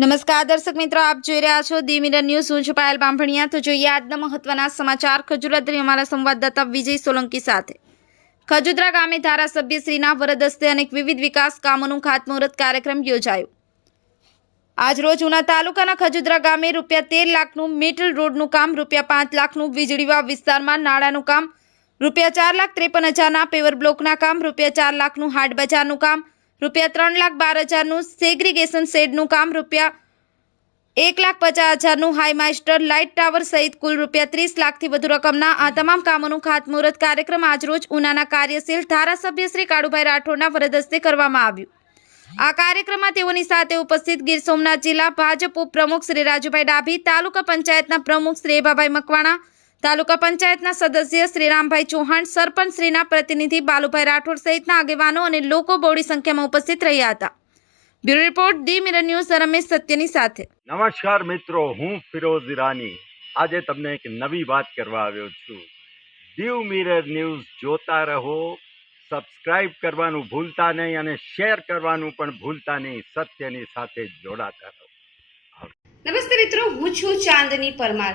નમસ્કાર દર્શક મિત્રો, આપ જોઈ રહ્યા છો દી મિરર ન્યૂઝ. હું છું પાયલ બાંભણિયા તો જોઈએ આજના મહત્વના સમાચાર. ખજુરાદ્રી અમારા સંવાદદાતા વિજય સોલંકી સાથે. ખજુદરા ગામે ધારાસભ્ય શ્રીના વરદ હસ્તે અનેક વિવિધ વિકાસ કામોનું ખાતમુહૂર્ત કાર્યક્રમ યોજાયો. આજરોજ ઉના તાલુકાના ખજુદરા ગામે રૂપિયા તેર લાખનું મીટર રોડનું કામ, રૂપિયા પાંચ લાખનું વીજળીવા વિસ્તારમાં નાળાનું કામ, રૂપિયા ચાર લાખ ત્રેપન હજારના પેવર બ્લોકના કામ, રૂપિયા ચાર લાખનું હાટ બજારનું કામ રૂપિયા ત્રણ લાખ બાર હજારનું સેગ્રીગેશન શેડનું કામ, રૂપિયા એક લાખ પચાસ હજારનું હાઈ માસ્ટર લાઇટ ટાવર સહિત કુલ રૂપિયા ત્રીસ લાખથી વધુ રકમના આ તમામ કામોનું ખાતમુહૂર્ત કાર્યક્રમ આજરોજ ઉનાના કાર્યશીલ ધારાસભ્ય શ્રી કાળુભાઈ રાઠોડના હસ્તે કરવામાં આવ્યું. આ કાર્યક્રમમાં તેઓની સાથે ઉપસ્થિત ગીર સોમનાથ જિલ્લા ભાજપ ઉપપ્રમુખ શ્રી રાજુભાઈ ડાભી, તાલુકા પંચાયતના પ્રમુખ શ્રી એભાભાઈ મકવાણા તાલુકા પંચાયતના સદસ્ય શ્રીરામભાઈ ચૌહાણ સરપંચ શ્રીના પ્રતિનિધિ બાલુભાઈ રાઠોડ સહિતના આગેવાનો અને લોકો બહોળી સંખ્યામાં ઉપસ્થિત રહ્યા હતા. Bureau report the mirror news Ramesh સત્યની સાથે. નમસ્કાર મિત્રો હું ફિરોઝ ઈરાની. આજે તમને એક નવી વાત કરવા આવ્યો છું. દીવ મિરર ન્યૂઝ જોતા રહો સબસ્ક્રાઇબ કરવાનું ભૂલતા નહીં અને શેર કરવાનું પણ ભૂલતા નહીં સત્યની સાથે જોડાતા રહો. નમસ્તે મિત્રો હું છું ચાંદની પરમાર.